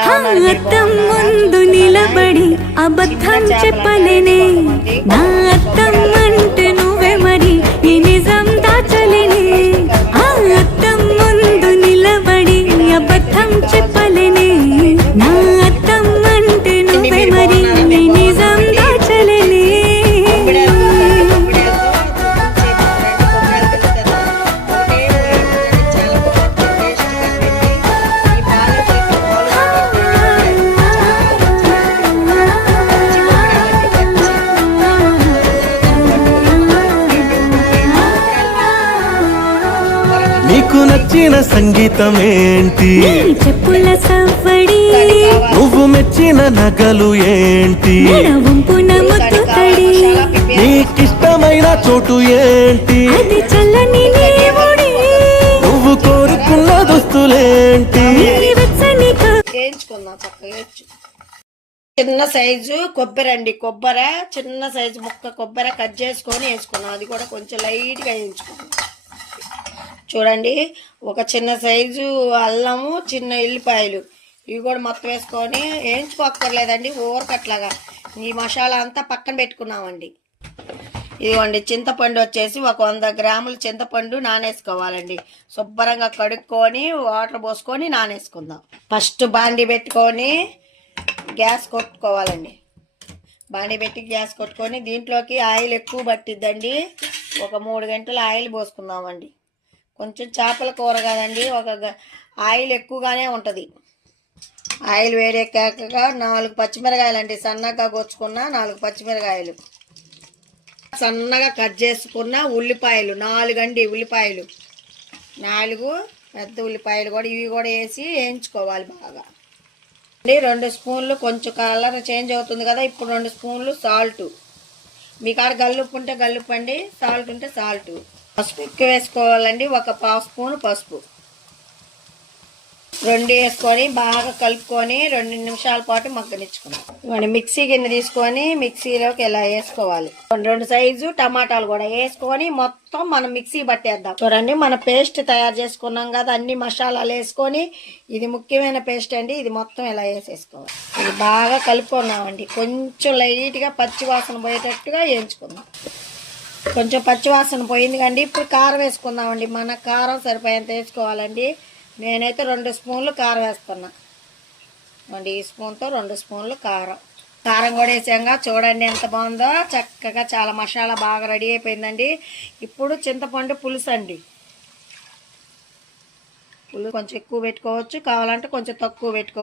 అద్దం ముందు నిలబడి అబద్ధం చెప్పలేనే, నా అద్దం అంటే నువ్వే మరి ఈ నిజం దాచలేనే. ఆ అద్దం ముందు నిలబడి అబద్ధం చెప్పలేనే, నా అద్దం అంటే నువ్వే మరి ఈ నిజం దాచలేనే. నీకు నచ్చిన సంగీతం ఏంటి? చెప్పుల సవ్వడి. నువ్వు మెచ్చిన నగలు ఏంటి? నీకిష్టమైన చోటు ఏంటి? చల్లని నువ్వు కోరుకున్న దుస్తులేంటి? వేయించుకుందాం చక్కగా. చిన్న సైజు కొబ్బరి అండి, కొబ్బరి చిన్న సైజు ముక్క కొబ్బరి కట్ చేసుకొని వేసుకున్నాం. అది కూడా కొంచెం లైట్గా వేయించుకున్నాం. చూడండి, ఒక చిన్న సైజు అల్లము, చిన్న ఎల్లిపాయలు ఇవి కూడా మొత్తం వేసుకొని వేయించుకోక్కర్లేదండి, ఊరకట్లాగా. ఈ మసాలా అంతా పక్కన పెట్టుకున్నామండి. ఇదిగోండి, చింతపండు వచ్చేసి ఒక 100 గ్రాముల చింతపండు నానేసుకోవాలండి. శుభ్రంగా కడుక్కొని వాటర్ పోసుకొని నానేసుకుందాం. ఫస్ట్ బాండి పెట్టుకొని గ్యాస్ కొట్టుకోవాలండి. బాండి పెట్టి గ్యాస్ కొట్టుకొని దీంట్లోకి ఆయిల్ ఎక్కువ పట్టిద్దండి. ఒక 3 గంటల ఆయిల్ పోసుకుందామండి. కొంచెం చేపల కూర కదండి, ఆయిల్ ఎక్కువగానే ఉంటుంది. ఆయిల్ వేడెక్కాక 4 పచ్చిమిరకాయలు అండి, సన్నగా కొచ్చుకున్న 4 పచ్చిమిరకాయలు, సన్నగా కట్ చేసుకున్న ఉల్లిపాయలు 4 అండి. ఉల్లిపాయలు 4 పెద్ద ఉల్లిపాయలు కూడా ఇవి కూడా వేసి వేయించుకోవాలి బాగా. 2 స్పూన్లు, కొంచెం కలర్ చేంజ్ అవుతుంది కదా, ఇప్పుడు 2 స్పూన్లు సాల్ట్. మీ కాడ గల్లుప్పు ఉంటే గల్లుప్పు అండి, సాల్ట్ ఉంటే సాల్ట్. పసుపు ఎక్కువ వేసుకోవాలండి, ఒక 1/2 స్పూన్ పసుపు. 2 వేసుకొని బాగా కలుపుకొని 2 నిమిషాల పాటు మగ్గనిచ్చుకున్నాం. ఇవన్నీ మిక్సీ గిన్నె తీసుకొని మిక్సీలోకి ఇలా వేసుకోవాలి. 2 సైజు టమాటాలు కూడా వేసుకొని మొత్తం మనం మిక్సీ పట్టేద్దాం. చూడండి, మన పేస్ట్ తయారు చేసుకున్నాం కదా, అన్ని మసాలాలు వేసుకొని, ఇది ముఖ్యమైన పేస్ట్ అండి, ఇది మొత్తం ఇలా వేసేసుకోవాలి. ఇది బాగా కలుపుకున్నామండి. కొంచెం లైట్గా పచ్చి వాసన పోయేటట్టుగా వేయించుకుందాం. కొంచెం పచ్చివాసన పోయింది కండి. ఇప్పుడు కారం వేసుకుందామండి. మన కారం సరిపోయేంత వేసుకోవాలండి. నేనైతే 2 స్పూన్లు కారం వేస్తున్నా అండి. ఈ స్పూన్తో 2 స్పూన్లు కారం. కారం కూడా వేసాక చూడండి ఎంత బాగుందో, చక్కగా చాలా మసాలా బాగా రెడీ అయిపోయిందండి. ఇప్పుడు చింతపండు పులుసు అండి. పులుసు కొంచెం ఎక్కువ పెట్టుకోవచ్చు, కావాలంటే కొంచెం తక్కువ పెట్టుకోవచ్చు.